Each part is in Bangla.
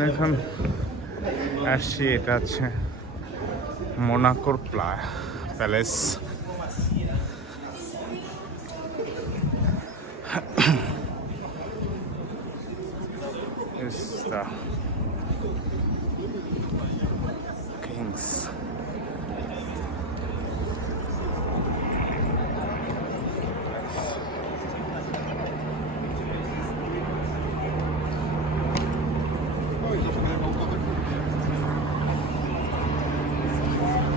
এখন আসছি এটা হচ্ছে মোনাকোর প্লা প্যালেস is the.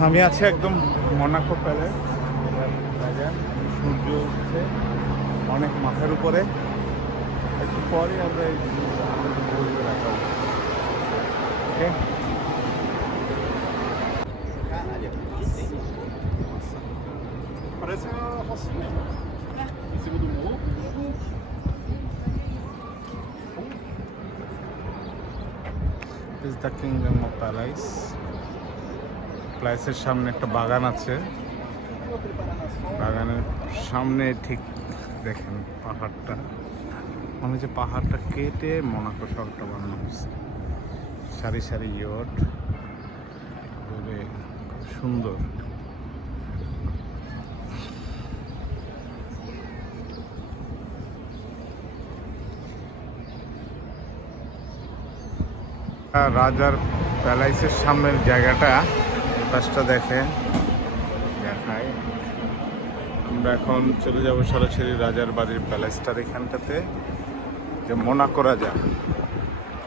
আমি আছি একদম মনাকো প্যালেস সূর্য উঠছে, অনেক মাথার উপরে একটু পরে আমরা এই okay. Em cima do morro. Is the kingdom of প্যালাইসের সামনে একটা বাগান আছে। বাগানের সামনে ঠিক দেখেন পাহাড়টা। মনে হচ্ছে পাহাড়টা কেটে মোনাকো শহরটা বানানো হয়েছে। সারি সারি ইয়ট। সুন্দর। রাজার প্যালাইসের সামনের জায়গাটা পাশটা দেখেন। দেখায়। আমরা এখন চলে যাব সরাসরি রাজার বাড়ির প্যালেসটার এখানটাতে, যে মোনাকো রাজা,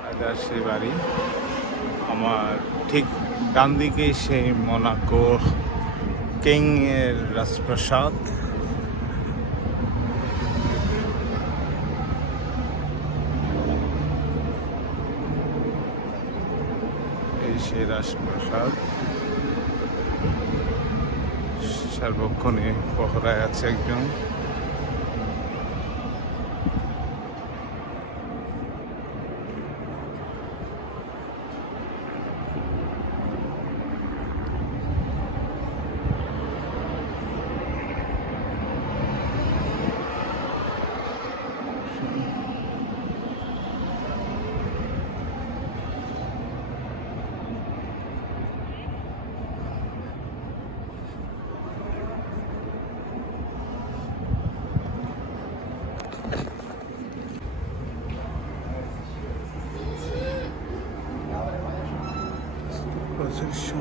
রাজার সেই বাড়ি। আমার ঠিক ডান দিকেই সেই মোনাকো কিং এর রাজপ্রাসাদ। এই সেই রাজপ্রাসাদ। সার্বক্ষণে পহরায় আছে একজন। 这个胸